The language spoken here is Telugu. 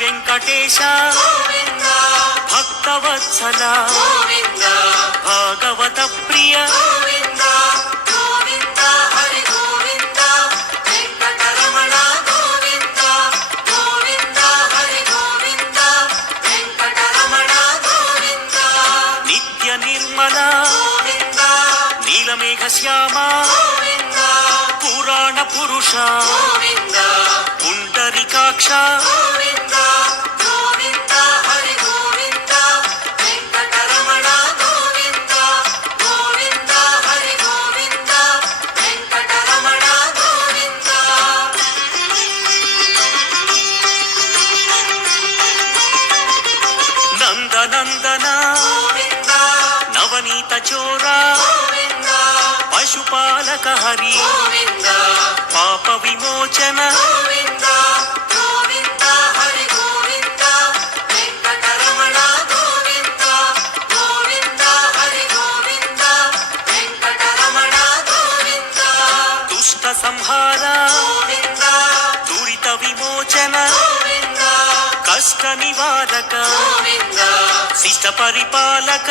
వెంకటేశ భక్తవత్సల భాగవత ప్రియ నిత్య నిర్మల నీలమేఘ శ్యామ పురాణ పురుష పుండరీకాక్ష నందనందన నవనీత చోరా పశుపాలక హరి పాప విమోచన దుష్ట సంహార దురిత విమోచన కష్ట నివారక శిష్ట పరిపాలక